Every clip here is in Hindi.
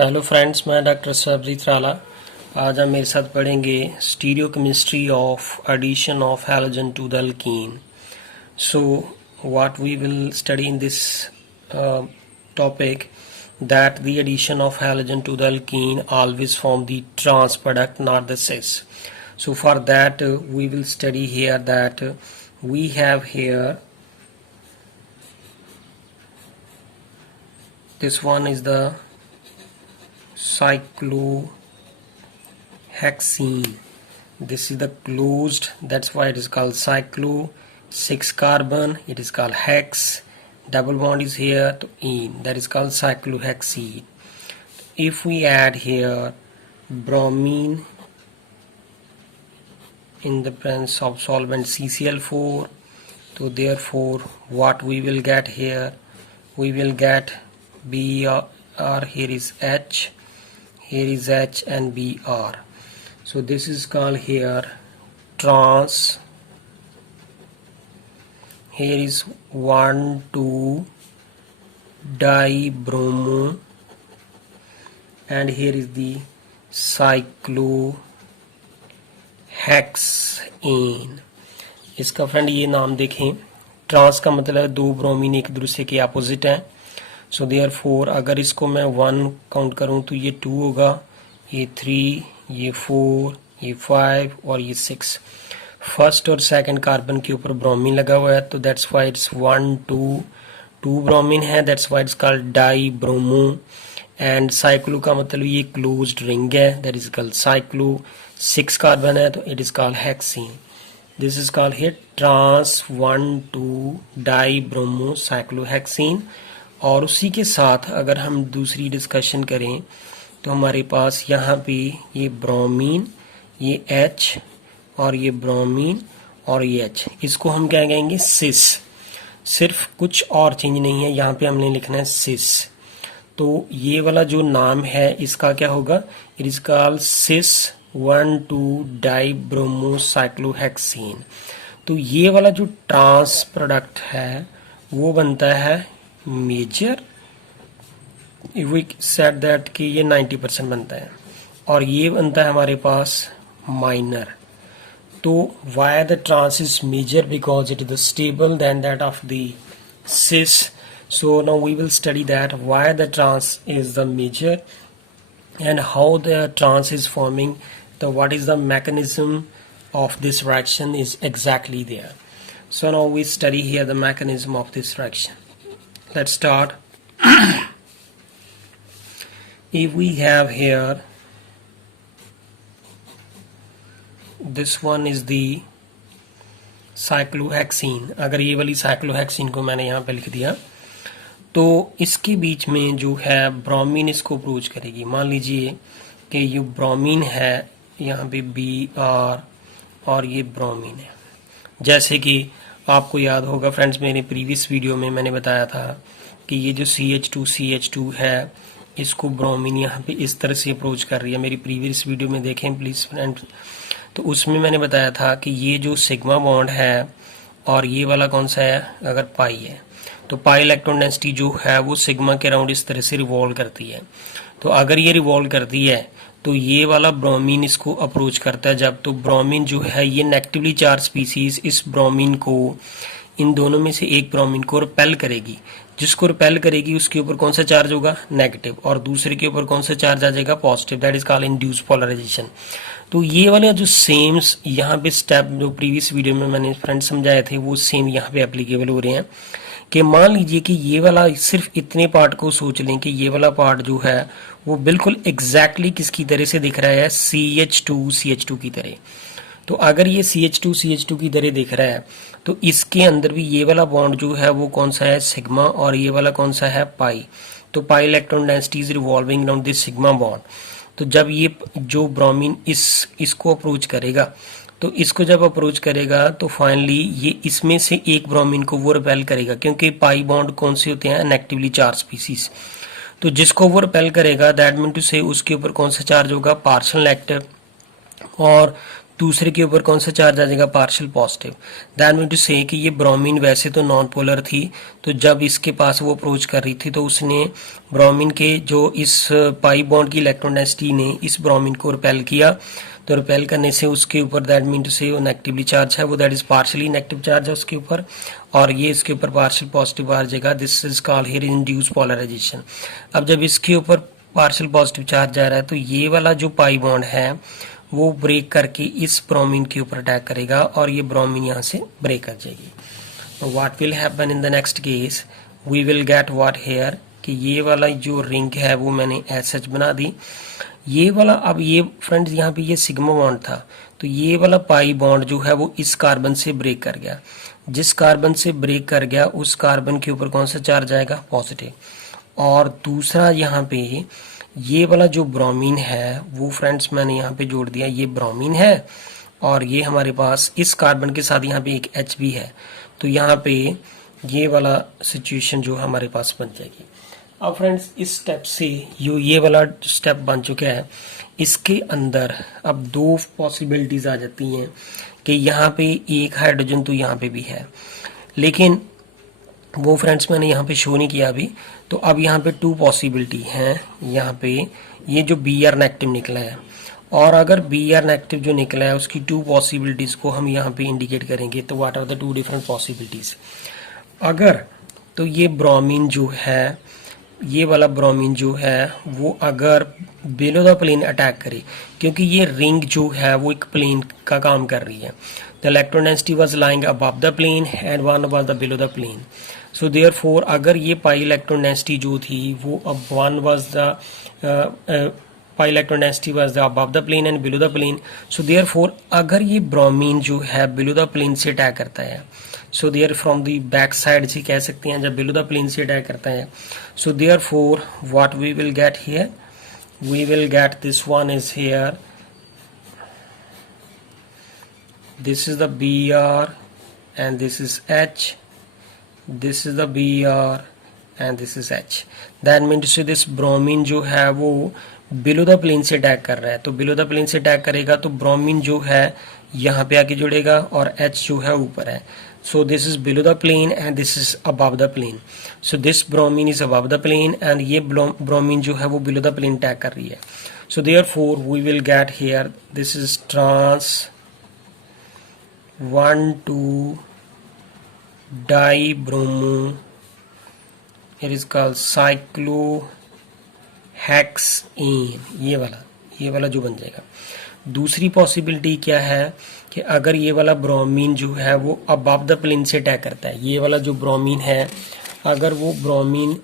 हेलो फ्रेंड्स, मैं डॉक्टर सरबजीत राला। आज हम मेरे साथ पढ़ेंगे stereochemistry of addition of halogen to the alkene. So what we will study in this topic, that the addition of halogen to the alkene always form the trans product, not the cis. So for that we will study here that we have here, this one is the cyclohexene. This is the closed, that's why it is called cyclo. 6 carbon, it is called hex. Double bond is here to ene, that is called cyclohexene. If we add here bromine in the presence of solvent CCl4, so therefore what we will get here, we will get Br, here is H, here is H and Br. So this is called here trans. Here is 1,2 dibromo and here is the cyclohexane. इसका फ्रेंड ये नाम देखें, ट्रांस का मतलब दो ब्रोमीन एक दूसरे के अपोजिट हैं। सो देयरफॉर अगर इसको मैं 1 काउंट करूं तो ये 2 होगा, ये 3, ये 4, ये 5 और ये 6। फर्स्ट और सेकंड कार्बन के ऊपर ब्रोमीन लगा हुआ है, तो दैट्स व्हाई इट्स 1, 2 ब्रोमीन है, that's why it's called dibromo. And cyclo का मतलब ये क्लोज्ड रिंग है, that is called cyclo. 6 carbon है तो it is called hexene. This is called here trans 1,2 dibromo cyclohexene. और उसी के साथ अगर हम दूसरी डिस्कशन करें तो हमारे पास यहाँ पे ये ब्रोमीन, ये H और ये ब्रोमीन और ये H, इसको हम क्या कहेंगे, सिस। सिर्फ कुछ और चेंज नहीं है, यहाँ पे हमने लिखना है सिस। तो ये वाला जो नाम है इसका क्या होगा, it is called cis 1,2 dibromo cyclohexene. तो ये वाला जो ट्रांस प्रोडक्ट है वो बनता है मेजर। वी सेड दैट कि ये 90% बनता है, और ये बनता है हमारे पास माइनर। तो why the trans is major, because it is stable then that of the cis. So now we will study that why the trans is the major and how the trans is forming, the what is the mechanism of this reaction is exactly there. So now we study here the mechanism of this reaction. Let's start. If we have here, this one is the cyclohexene. अगर ये वाली cyclohexene को मैंने यहाँ पे लिख दिया तो इसके बीच में जो है ब्रोमीन इसको अप्रोच करेगी। मान लीजिए कि ये ब्रोमीन है, यहाँ पे Br और ये ब्रोमीन है। जैसे कि आपको याद होगा फ्रेंड्स, मेरे प्रीवियस वीडियो में मैंने बताया था कि ये जो CH2 है, इसको ब्रोमीन यहाँ पे इस तरह से अप्रोच कर रही है। मेरी प्रीवियस वीडियो में देखें प्लीज़ फ्रेंड्स। तो उसमें मैंने बताया था कि ये जो सिग्मा बॉन्ड है और ये वाला कौन सा है, अगर पाई है तो पाई इलेक्ट्रॉन डेंसिटी जो है वो सिग्मा के अराउंड इस तरह से रिवॉल्व करती है। तो अगर ये रिवॉल्व करती है तो ये वाला ब्रोमीन इसको अप्रोच करता है। जब तो ब्रोमीन जो है ये नेगेटिवली चार्ज स्पीसीज इस ब्रोमीन को, इन दोनों में से एक ब्रोमीन को रिपेल करेगी। जिसको रिपेल करेगी उसके ऊपर कौन सा चार्ज होगा, नेगेटिव, और दूसरे के ऊपर कौन सा चार्ज आ जाएगा, positive. That is called induce polarization. तो ये वाला जो सेम यहाँ पे स्टेप जो प्रीवियस वीडियो में मैंने फ्रेंड समझाए थे वो सेम यहाँ पे एप्लीकेबल हो रहे हैं। कि मान लीजिए कि ये वाला, सिर्फ इतने पार्ट को सोच लें कि ये वाला पार्ट जो है वो बिल्कुल एग्जैक्टली किसकी तरह से दिख रहा है, CH2 की तरह। तो अगर ये CH2 की तरह दिख रहा है तो इसके अंदर भी ये वाला बॉन्ड जो है वो कौन सा है, सिग्मा, और ये वाला कौन सा है, पाई। तो pi electron density is revolving around this sigma bond. तो जब ये जो ब्रोमीन इसको अप्रोच करेगा, तो इसको जब अप्रोच करेगा तो फाइनली ये इसमें से एक ब्रोमीन को वो रिपेल करेगा, क्योंकि पाई बॉन्ड कौन से होते हैं, नेगेटिवली चार्ज स्पीसीज। तो जिसको वो रिपेल करेगा दैट मीन टू से उसके ऊपर कौन सा चार्ज होगा, पार्शियल नेगेटिव। और दूसरे के ऊपर कौन सा चार्ज आ जाएगा, partial positive. That mean to say कि ये ब्रोमीन वैसे तो नॉन पोलर थी, तो जब इसके पास वो अप्रोच कर रही थी तो उसने ब्रोमीन के जो इस पाई बॉन्ड की इलेक्ट्रोनेगेटिविटी ने इस ब्रोमीन को रिपेल किया, तो रिपेल करने से उसके ऊपर दैट मीन टू से वो नेगेटिवली चार्ज है, वो that is partially negative charge है उसके ऊपर, और ये इसके ऊपर पार्शियल पॉजिटिव आ जाएगा। This is called here induce polarization. अब जब इसके ऊपर पार्शियल पॉजिटिव चार्ज जा रहा है तो ये वाला जो पाई बॉन्ड है वो ब्रेक करके इस ब्रोमीन के ऊपर अटैक करेगा और ये ब्रोमीन यहाँ से ब्रेक कर जाएगी। What will happen in the next case, we will get what here कि ये वाला जो रिंग है वो मैंने एस एच बना दी, ये वाला, अब ये फ्रेंड्स यहाँ पे ये सिग्मा बॉन्ड था, तो ये वाला पाई बॉन्ड जो है वो इस कार्बन से ब्रेक कर गया। जिस कार्बन से ब्रेक कर गया उस कार्बन के ऊपर कौन सा चार्ज आएगा, पॉजिटिव। और दूसरा यहाँ पे ये वाला जो ब्रोमीन है वो फ्रेंड्स मैंने यहाँ पे जोड़ दिया, ये ब्रोमीन है और ये हमारे पास इस कार्बन के साथ यहाँ पे एक H भी है, तो यहाँ पे ये वाला सिचुएशन जो हमारे पास बन जाएगी। अब फ्रेंड्स इस स्टेप से ये वाला स्टेप बन चुका है, इसके अंदर अब दो पॉसिबिलिटीज आ जाती हैं कि यहाँ पे एक हाइड्रोजन तो यहाँ पे भी है, लेकिन वो फ्रेंड्स मैंने यहाँ पे शो नहीं किया अभी। तो अब यहाँ पे टू पॉसिबिलिटी हैं, यहाँ पे ये जो Br नेगेटिव निकला है, और अगर Br नेगेटिव जो निकला है उसकी टू पॉसिबिलिटीज को हम यहाँ पे इंडिकेट करेंगे। तो what are the two different possibilities, अगर तो ये ब्रोमीन जो है, ये वाला ब्रोमीन जो है वो अगर बिलो द प्लेन अटैक करे, क्योंकि ये रिंग जो है वो एक प्लेन का काम कर रही है, the electronegativity was lying above the plane and one was the below the plane. So therefore अगर ये पाई इलेक्ट्रोनेगेटिविटी जो थी वो अब one was the pi electronegativity was the above the plane and below the plane. So therefore अगर ये ब्रोमीन जो है बिलो द प्लेन से अटैक करता है, so there from the back side से कह सकते हैं जब बिलो द प्लेन से अटैक करता है, so therefore what we will get here, we will get this one is here, this is the Br and this is H, this is the Br and this is H। That means to say this bromine जो है वो बिलो द प्लेन से अटैक कर रहा है, तो बिलो द प्लेन से अटैक करेगा तो ब्रोमीन जो है यहाँ पे आके जुड़ेगा और H जो है ऊपर है। So this is below the plane and this is above the plane. So this bromine is above the plane and ये bromine जो है वो below the plane अटैक कर रही है। So therefore we will get here this is trans 1,2 dibromo, it is called cyclohexane, ये वाला जो बन जाएगा। दूसरी पॉसिबिलिटी क्या है कि अगर ये वाला ब्रोमीन जो है वो अबव द प्लेन से अटैक करता है, ये वाला जो ब्रोमीन है अगर वो ब्रोमीन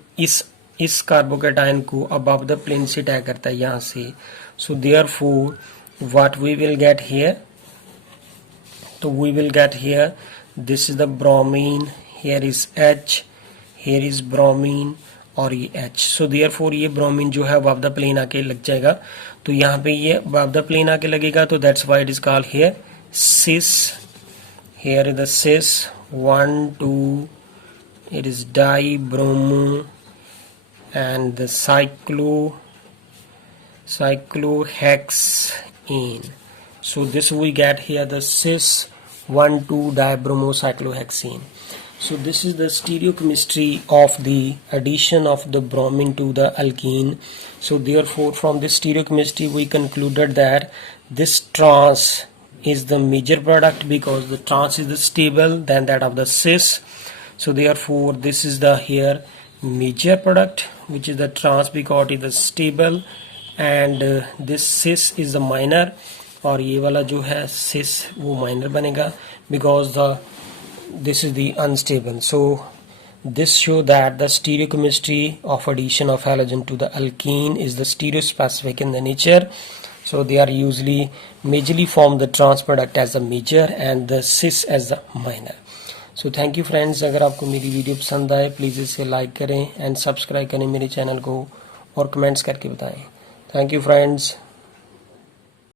इस कार्बोकेटाइन को अबव द प्लेन से अटैक करता है यहाँ से, so therefore what we will get here, तो we will get here this is the bromine, here is H, here is bromine और ये H। सो देयरफॉर ये ब्रोमीन जो है अबव द प्लेन आके लग जाएगा, तो यहाँ पे ये अबव द प्लेन आके लगेगा, तो that's why it is called here cis, here is the cis 1,2, it is dibromo and the cyclohexane। So this we get here the cis 1,2 dibromo cyclohexane। So this is the stereochemistry of the addition of the bromine to the alkene। So therefore from this stereochemistry we concluded that this trans is the major product because the trans is the stable than that of the cis. So therefore this is the here major product which is the trans because it is stable and this cis is the minor और ये वाला जो है cis वो minor बनेगा because this is the unstable. So this show that the stereochemistry of addition of halogen to the alkene is the stereospecific in the nature. So they are usually majorly form the trans product as the major and the cis as the minor. So thank you friends, अगर आपको मेरी वीडियो पसंद आए प्लीज़ इसे लाइक करें एंड सब्सक्राइब करें मेरे चैनल को और कमेंट्स करके बताएं। Thank you friends.